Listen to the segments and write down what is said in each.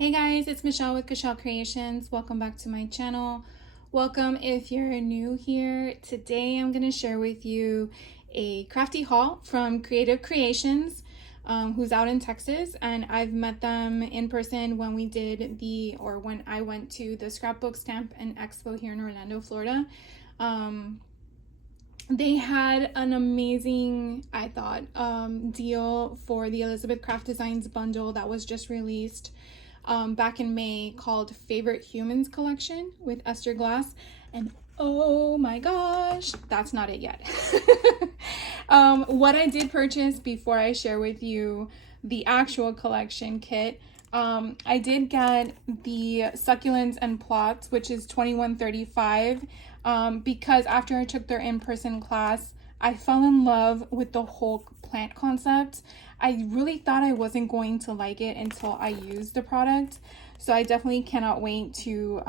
Hey guys, it's Michelle with Kashelle Creations. Welcome back to my channel. Welcome if you're new here. Today I'm going to share with you a crafty haul from Creative Creations, who's out in Texas, and I've met them in person when when I went to the Scrapbook Stamp and Expo here in Orlando, Florida. They had an amazing, I thought, deal for the Elizabeth Craft Designs bundle that was just released back in May, called Favorite Humans Collection with Esther Glass. And oh my gosh, that's not it yet. What I did purchase before I share with you the actual collection kit, I did get the Succulents and Plots, which is $21.35, because after I took their in-person class, I fell in love with the whole plant concept. I really thought I wasn't going to like it until I used the product. So I definitely cannot wait to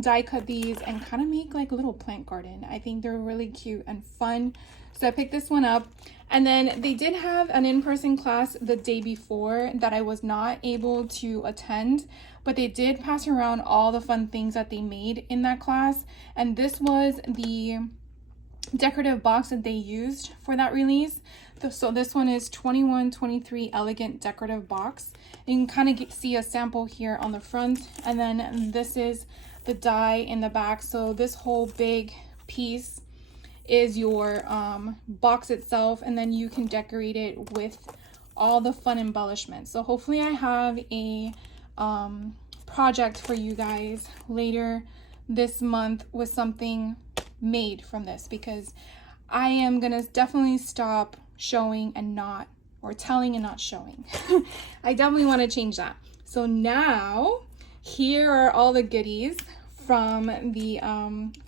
die cut these and kind of make like a little plant garden. I think they're really cute and fun. So I picked this one up. And then they did have an in-person class the day before that I was not able to attend, but they did pass around all the fun things that they made in that class. And this was the decorative box that they used for that release. So this one is 2123 Elegant Decorative Box. You can kind of see a sample here on the front, and then this is the die in the back. So this whole big piece is your box itself, and then you can decorate it with all the fun embellishments. So hopefully I have a project for you guys later this month with something made from this, because I am gonna definitely stop showing and not, or telling and not showing. I definitely want to change that. So now here are all the goodies from the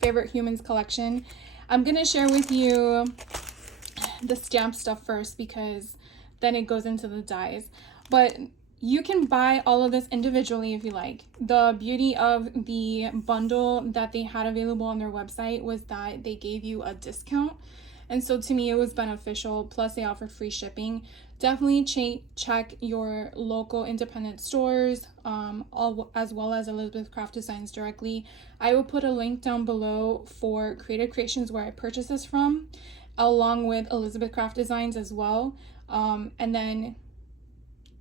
Favorite Humans collection. I'm gonna share with you the stamp stuff first, because then it goes into the dies. But you can buy all of this individually if you like. The beauty of the bundle that they had available on their website was that they gave you a discount. And so to me, it was beneficial. Plus, they offered free shipping. Definitely check your local independent stores, as well as Elizabeth Craft Designs directly. I will put a link down below for Creative Creations where I purchased this from, along with Elizabeth Craft Designs as well. And then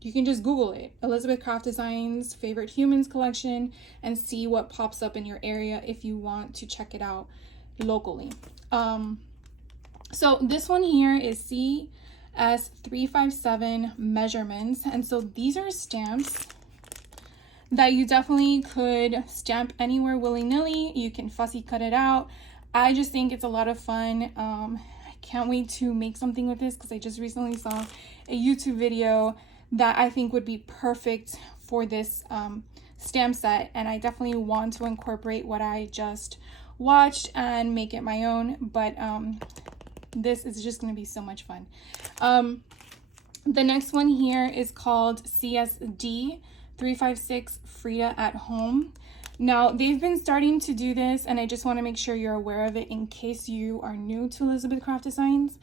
you can just Google it, Elizabeth Craft Designs Favorite Humans Collection, and see what pops up in your area if you want to check it out locally. So this one here is CS357 measurements. And so these are stamps that you definitely could stamp anywhere willy-nilly. You can fussy cut it out. I just think it's a lot of fun. I can't wait to make something with this, because I just recently saw a YouTube video that I think would be perfect for this stamp set, and I definitely want to incorporate what I just watched and make it my own. But this is just going to be so much fun. The next one here is called CSD356 Frida at Home. Now, they've been starting to do this, and I just want to make sure you're aware of it in case you are new to Elizabeth Craft Designs.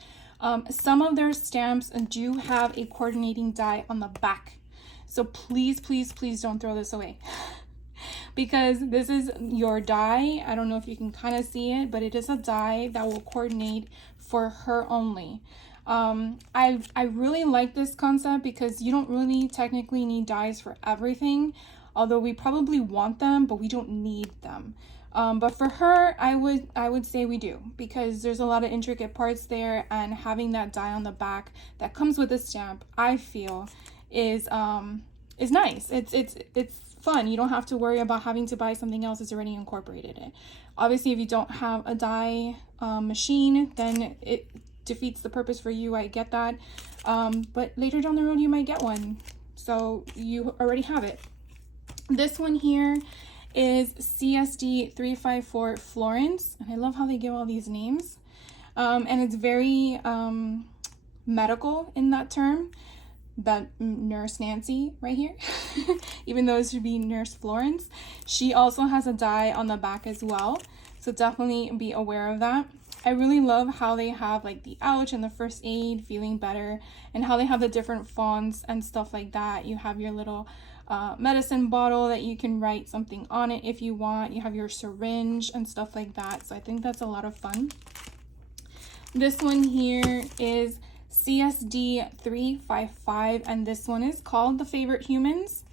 Some of their stamps do have a coordinating die on the back. So please, please, please don't throw this away. Because this is your die. I don't know if you can kind of see it, but it is a die that will coordinate for her only. I really like this concept, because you don't really technically need dies for everything, although we probably want them, but we don't need them. But for her, I would say we do, because there's a lot of intricate parts there, and having that die on the back that comes with the stamp, I feel is nice. It's fun. You don't have to worry about having to buy something else that's already incorporated it. Obviously, if you don't have a die machine, then it defeats the purpose for you. I get that. But later down the road, you might get one, so you already have it. This one here is CSD354 Florence, and I love how they give all these names. And it's very medical in that term. That Nurse Nancy right here, even though it should be Nurse Florence. She also has a die on the back as well, so definitely be aware of that. I really love how they have like the ouch and the first aid, feeling better, and how they have the different fonts and stuff like that. You have your little medicine bottle that you can write something on it if you want. You have your syringe and stuff like that. So I think that's a lot of fun. This one here is CSD 355, and this one is called The Favorite Humans.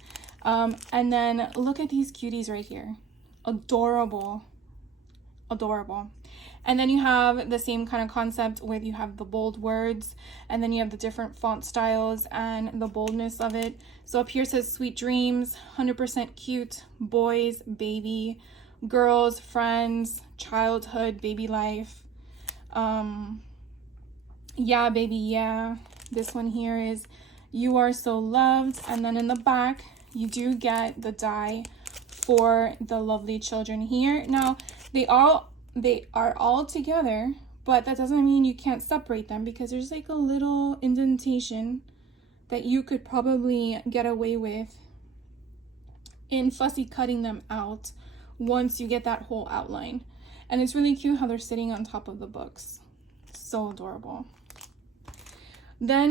And then look at these cuties right here. Adorable. Adorable. And then you have the same kind of concept with, you have the bold words, and then you have the different font styles and the boldness of it. So up here says sweet dreams, 100% cute, boys, baby, girls, friends, childhood, baby life. Yeah, baby, yeah. This one here is you are so loved. And then in the back, you do get the die for the lovely children here. Now, they are all together, but that doesn't mean you can't separate them, because there's like a little indentation that you could probably get away with in fussy cutting them out once you get that whole outline. And it's really cute how they're sitting on top of the books. So adorable. Then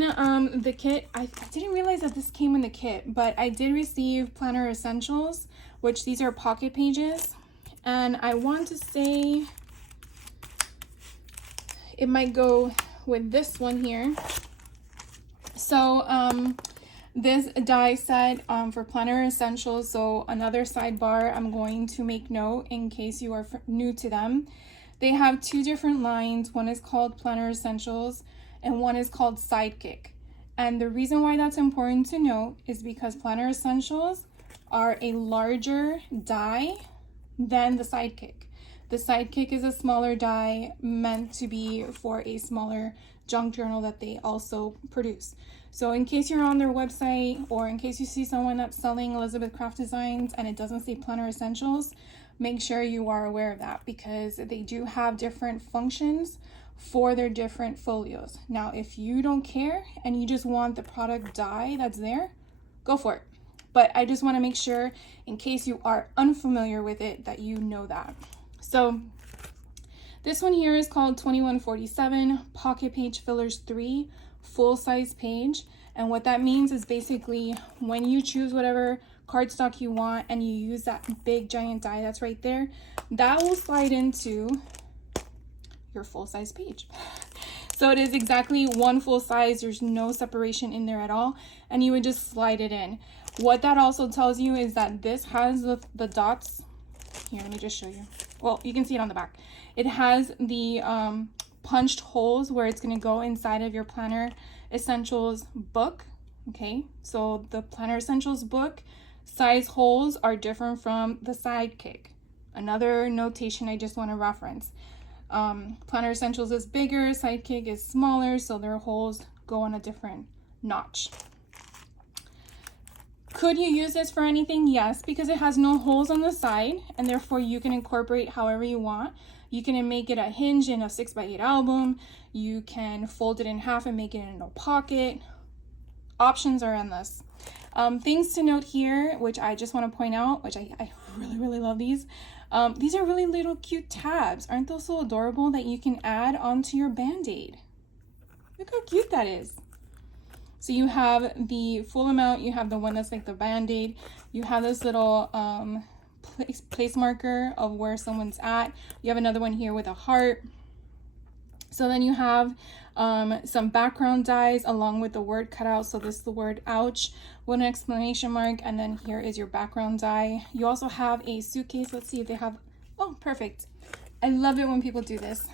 the kit, I didn't realize that this came in the kit, but I did receive Planner Essentials, which these are pocket pages. And I want to say it might go with this one here. So this die set for Planner Essentials, so another sidebar I'm going to make note in case you are new to them. They have two different lines. One is called Planner Essentials and one is called Sidekick. And the reason why that's important to note is because Planner Essentials are a larger die than the Sidekick. The Sidekick is a smaller die meant to be for a smaller junk journal that they also produce. So in case you're on their website, or in case you see someone that's selling Elizabeth Craft Designs and it doesn't say Planner Essentials, make sure you are aware of that, because they do have different functions for their different folios. Now, if you don't care and you just want the product die that's there, go for it. But I just want to make sure, in case you are unfamiliar with it, that you know that. So this one here is called 2147 Pocket Page Fillers 3 Full Size Page. And what that means is basically when you choose whatever cardstock you want and you use that big giant die that's right there, that will slide into your full size page. So it is exactly one full size. There's no separation in there at all, and you would just slide it in. What that also tells you is that this has the dots. Here, let me just show you. Well, you can see it on the back. It has the punched holes where it's going to go inside of your Planner Essentials book. Okay, so the Planner Essentials book size holes are different from the Sidekick. Another notation I just want to reference. Planner Essentials is bigger, Sidekick is smaller, so their holes go on a different notch. Could you use this for anything? Yes, because it has no holes on the side, and therefore you can incorporate however you want. You can make it a hinge in a 6x8 album. You can fold it in half and make it in a pocket. Options are endless. Things to note here, which I just want to point out, which I really love these. These are really little cute tabs. Aren't those so adorable that you can add onto your Band-Aid? Look how cute that is. So you have the full amount, you have the one that's like the Band-Aid, you have this little place marker of where someone's at. You have another one here with a heart. So then you have some background dies along with the word cut out. So this is the word ouch with an exclamation mark, and then here is your background die. You also have a suitcase. Let's see if they have, oh, perfect. I love it when people do this.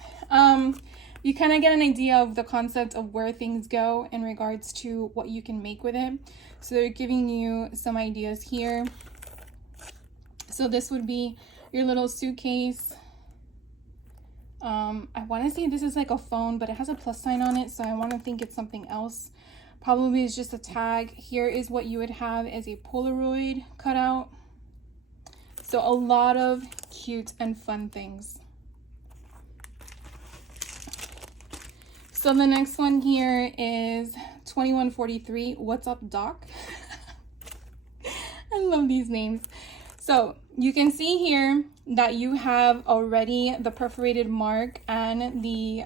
You kind of get an idea of the concept of where things go in regards to what you can make with it. So they're giving you some ideas here. So this would be your little suitcase. I want to say this is like a phone, but it has a plus sign on it, so I want to think it's something else. Probably is just a tag. Here is what you would have as a Polaroid cutout. So a lot of cute and fun things. So the next one here is 2143 What's Up Doc. I love these names. So you can see here that you have already the perforated mark and the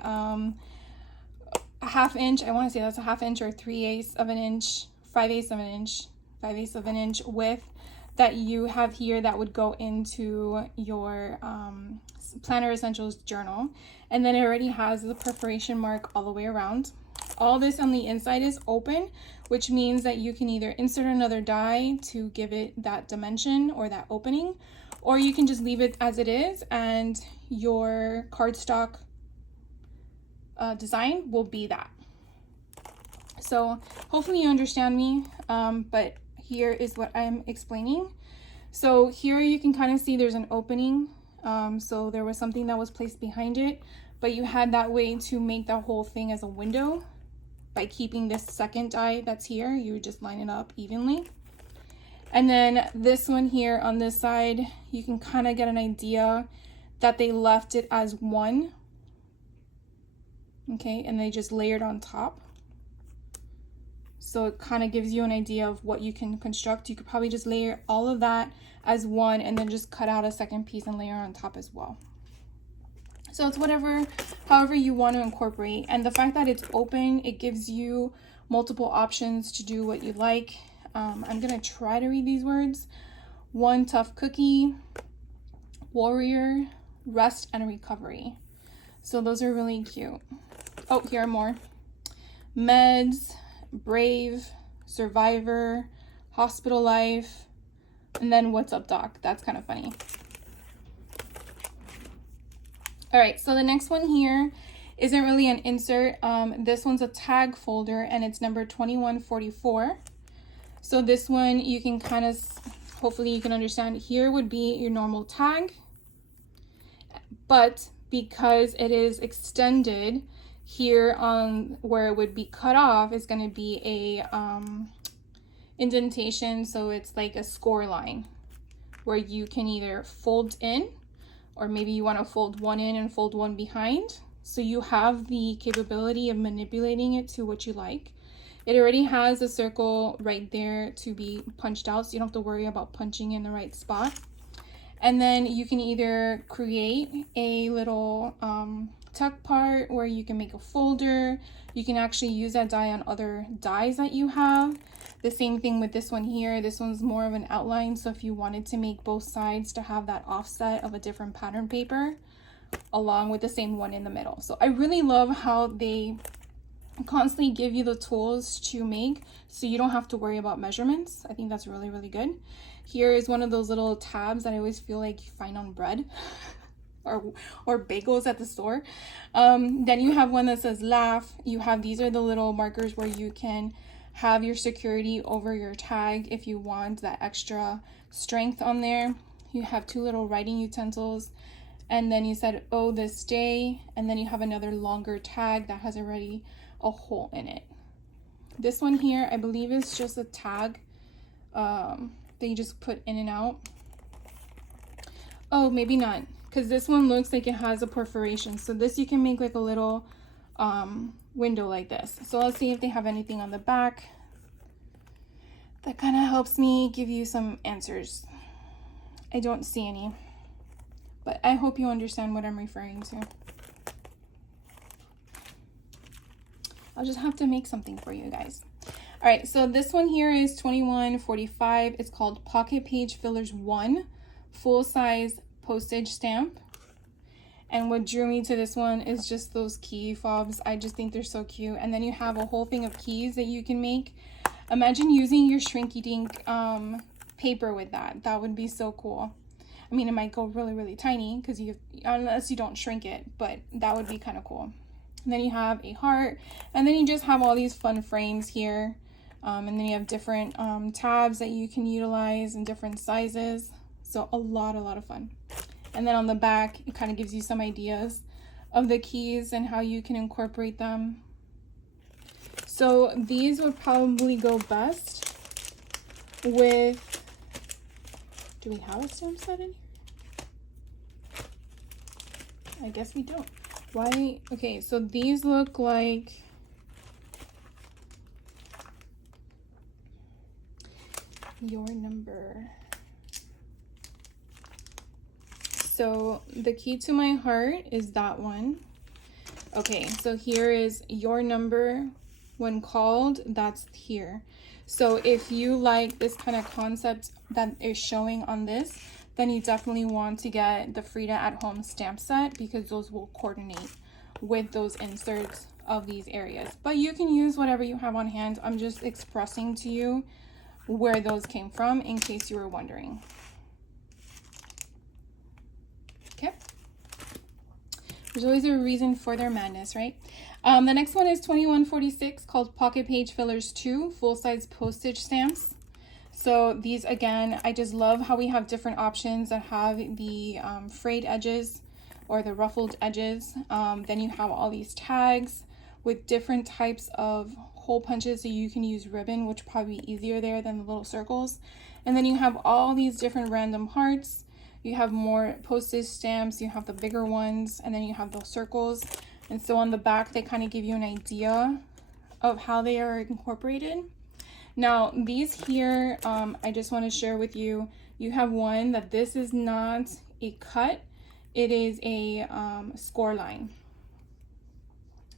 ½ inch, I want to say that's a ½ inch or 3/8 of an inch, 5/8 of an inch, 5/8 of an inch width that you have here that would go into your Planner Essentials journal. And then it already has the perforation mark all the way around. All this on the inside is open, which means that you can either insert another die to give it that dimension or that opening, or you can just leave it as it is and your cardstock design will be that. So hopefully you understand me, but here is what I'm explaining. So here you can kind of see there's an opening. So there was something that was placed behind it, but you had that way to make the whole thing as a window by keeping this second die that's here. You would just line it up evenly. And then this one here on this side, you can kind of get an idea that they left it as one. Okay, and they just layered on top. So it kind of gives you an idea of what you can construct. You could probably just layer all of that as one and then just cut out a second piece and layer on top as well. So it's however you want to incorporate. And the fact that it's open, it gives you multiple options to do what you like. I'm gonna try to read these words. One tough cookie, warrior, rest and recovery. So those are really cute. Oh, here are more. Meds, brave, survivor, hospital life, and then what's up, doc? That's kind of funny. All right, so the next one here isn't really an insert. This one's a tag folder and it's number 2144. So this one you can kind of, hopefully you can understand, here would be your normal tag, but because it is extended, here on where it would be cut off is going to be a indentation. So it's like a score line where you can either fold in, or maybe you want to fold one in and fold one behind. So you have the capability of manipulating it to what you like. It already has a circle right there to be punched out, so you don't have to worry about punching in the right spot. And then you can either create a little tuck part where you can make a folder. You can actually use that die on other dies that you have. The same thing with this one here. This one's more of an outline, so if you wanted to make both sides to have that offset of a different pattern paper along with the same one in the middle. So I really love how they constantly give you the tools to make so you don't have to worry about measurements. I think that's really, really good. Here is one of those little tabs that I always feel like you find on bread or bagels at the store. Then you have one that says laugh. You have, these are the little markers where you can have your security over your tag if you want that extra strength on there. You have two little writing utensils, and then you said, oh, this day, and then you have another longer tag that has already a hole in it. This one here, I believe, is just a tag that you just put in and out. Oh, maybe not, because this one looks like it has a perforation. So this you can make like a little window like this. So let's see if they have anything on the back that kind of helps me give you some answers. I don't see any, but I hope you understand what I'm referring to. I'll just have to make something for you guys. All right, so this one here is 2145. It's called Pocket Page Fillers 1 full size postage stamp. And what drew me to this one is just those key fobs. I just think they're so cute. And then you have a whole thing of keys that you can make. Imagine using your Shrinky Dink paper with that. That would be so cool. I mean, it might go really, really tiny because unless you don't shrink it, but that would be kind of cool. And then you have a heart, and then you just have all these fun frames here. And then you have different tabs that you can utilize in different sizes. So a lot of fun. And then on the back, it kind of gives you some ideas of the keys and how you can incorporate them. So these would probably go best with, do we have a stamp set in here? I guess we don't. Why? Okay, so these look like your number. So the key to my heart is that one. Okay, so here is your number when called, that's here. So if you like this kind of concept that is showing on this, then you definitely want to get the Frida at Home stamp set, because those will coordinate with those inserts of these areas. But you can use whatever you have on hand. I'm just expressing to you where those came from in case you were wondering. Okay. There's always a reason for their madness, right? The next one is 2146, called Pocket Page Fillers 2, full-size postage stamps. So these, again, I just love how we have different options that have the frayed edges or the ruffled edges. Then you have all these tags with different types of hole punches, so you can use ribbon, which would probably be easier there than the little circles. And then you have all these different random hearts. You have more postage stamps, you have the bigger ones, and then you have those circles. And so on the back, they kind of give you an idea of how they are incorporated. Now, these here, I just want to share with you, you have one that this is not a cut, it is a score line.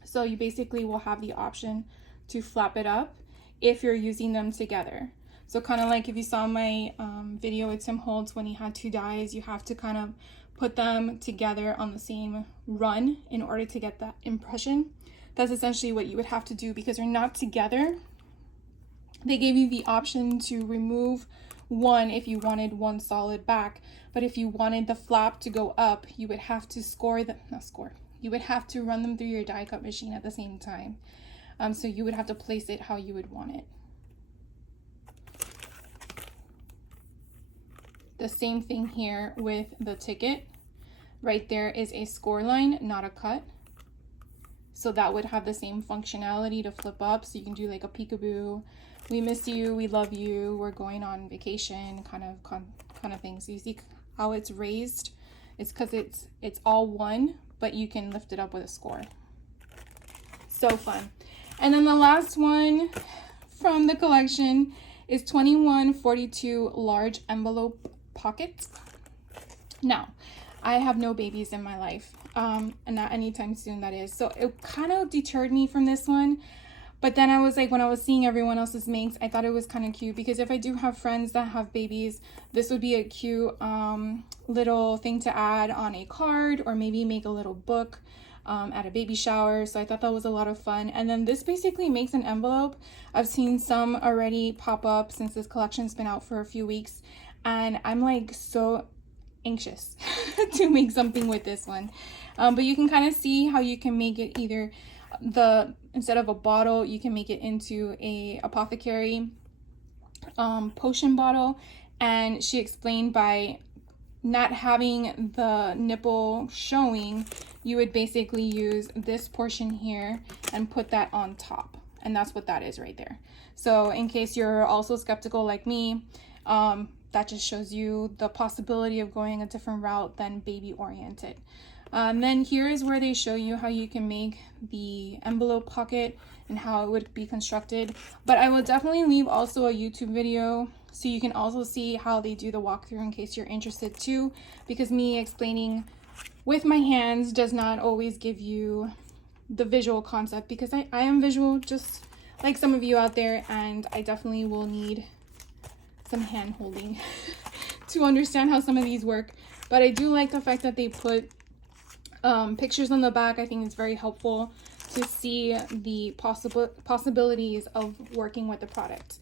So you basically will have the option to flap it up if you're using them together. So kind of like if you saw my video with Tim Holtz when he had two dies, you have to kind of put them together on the same run in order to get that impression. That's essentially what you would have to do, because they're not together. They gave you the option to remove one if you wanted one solid back, but if you wanted the flap to go up, you would have to you would have to run them through your die cut machine at the same time. So you would have to place it how you would want it. The same thing here with the ticket. Right there is a score line, not a cut. So that would have the same functionality to flip up. So you can do like a peekaboo, we miss you, we love you, we're going on vacation, kind of thing. So you see how it's raised? It's because it's all one, but you can lift it up with a score. So fun. And then the last one from the collection is 2142 large envelope pockets. Now, I have no babies in my life, and not anytime soon, that is. So it kind of deterred me from this one. But then I was like, when I was seeing everyone else's makes, I thought it was kind of cute, because if I do have friends that have babies, this would be a cute little thing to add on a card, or maybe make a little book at a baby shower. So I thought that was a lot of fun. And then this basically makes an envelope. I've seen some already pop up since this collection's been out for a few weeks, and I'm like so anxious to make something with this one. But you can kind of see how you can make it either instead of a bottle, you can make it into a apothecary potion bottle. And she explained by not having the nipple showing, you would basically use this portion here and put that on top, and that's what that is right there. So in case you're also skeptical like me, that just shows you the possibility of going a different route than baby oriented. Then here is where they show you how you can make the envelope pocket and how it would be constructed. But I will definitely leave also a YouTube video so you can also see how they do the walkthrough in case you're interested too, because me explaining with my hands does not always give you the visual concept, because I am visual just like some of you out there, and I definitely will need some hand holding to understand how some of these work. But I do like the fact that they put pictures on the back. I think it's very helpful to see the possibilities of working with the product.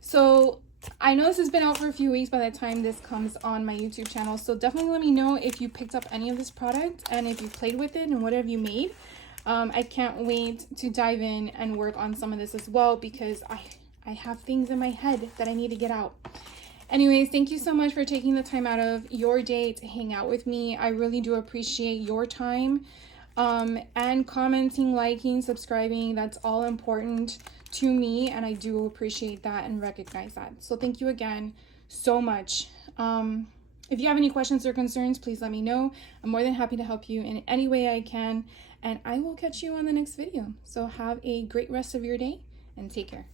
So I know this has been out for a few weeks by the time this comes on my YouTube channel, so definitely let me know if you picked up any of this product and if you played with it and what have you made. I can't wait to dive in and work on some of this as well, because I have things in my head that I need to get out. Anyways, thank you so much for taking the time out of your day to hang out with me. I really do appreciate your time, and commenting, liking, subscribing. That's all important to me, and I do appreciate that and recognize that. So thank you again so much. If you have any questions or concerns, please let me know. I'm more than happy to help you in any way I can, and I will catch you on the next video. So have a great rest of your day and take care.